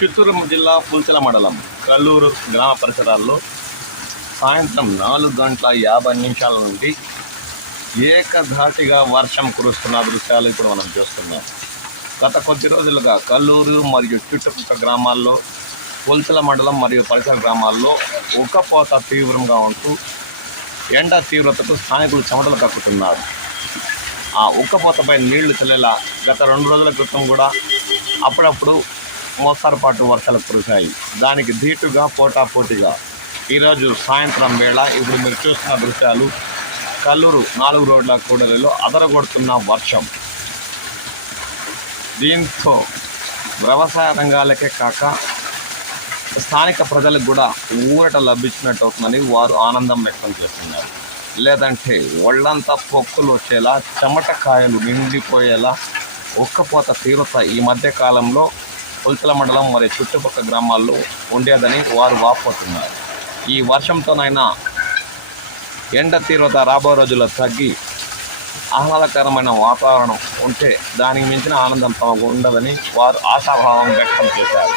చిత్తూరు జిల్లా పుల్చల మండలం కల్లూరు గ్రామ పరిసరాల్లో సాయంత్రం 4:50 నుండి ఏకధాటిగా వర్షం కురుస్తున్న దృశ్యాలు ఇప్పుడు మనం చూస్తున్నాం. గత కొద్ది రోజులుగా కల్లూరు మరియు చుట్టుపక్కల గ్రామాల్లో, పుల్చల మండలం మరియు పరిసర గ్రామాల్లో ఉక్కపోత తీవ్రంగా ఉంటూ ఎండ తీవ్రతకు స్థానికులు చెమటలు కక్కుతున్నారు. ఆ ఉక్కపోతపై నీళ్లు చల్లేలా గత 2 రోజుల క్రితం కూడా అప్పుడప్పుడు మోస్తరుపాటు వర్షాలు కురిశాయి. దానికి ధీటుగా పోటాపోటీగా ఈరోజు సాయంత్రం వేళ ఇప్పుడు మీరు చూస్తున్న దృశ్యాలు కల్లూరు 4 రోడ్ల కూడలిలో అదరగొడుతున్న వర్షం. దీంతో వ్యవసాయ రంగాలకే కాక స్థానిక ప్రజలకు కూడా ఊరట లభించినట్టు అవుతుందని వారు ఆనందం వ్యక్తం చేస్తున్నారు. లేదంటే ఒళ్ళంతా పొక్కులు వచ్చేలా, చెమట కాయలు నిండిపోయేలా ఉక్కపోత తీవ్రత ఈ మధ్య కాలంలో పుల్చల మండలం మరియు చుట్టుపక్కల గ్రామాల్లో ఉండేదని వారు వాపోతున్నారు. ఈ వర్షంతోనైనా ఎండ తీవ్రత రాబో రోజుల్లో తగ్గి ఆహ్లాదకరమైన వాతావరణం ఉంటే దానికి మించిన ఆనందం తమకు ఉండదని వారు ఆశాభావం వ్యక్తం చేశారు.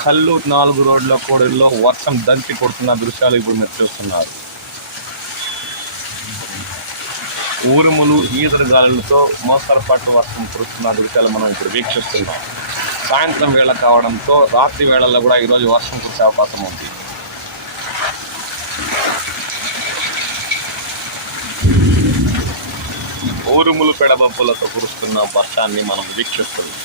కల్లూరు 4 రోడ్ల కూడలిలో వర్షం దంచి కొడుతున్న దృశ్యాలు ఇప్పుడు మీరు చూస్తున్నారు. ఊరుములు, ఈదురుగాలులతో మోస్తరుపాటు వర్షం కురుస్తున్న దృశ్యాలు మనం ఇప్పుడు వీక్షిస్తున్నాం. సాయంత్రం వేళ కావడంతో రాత్రి వేళల్లో కూడా ఈరోజు వర్షం కురిసే అవకాశం ఉంది. ఊరుములు, పెడబొబ్బలతో కురుస్తున్న వర్షాన్ని మనం వీక్షిస్తున్నాం.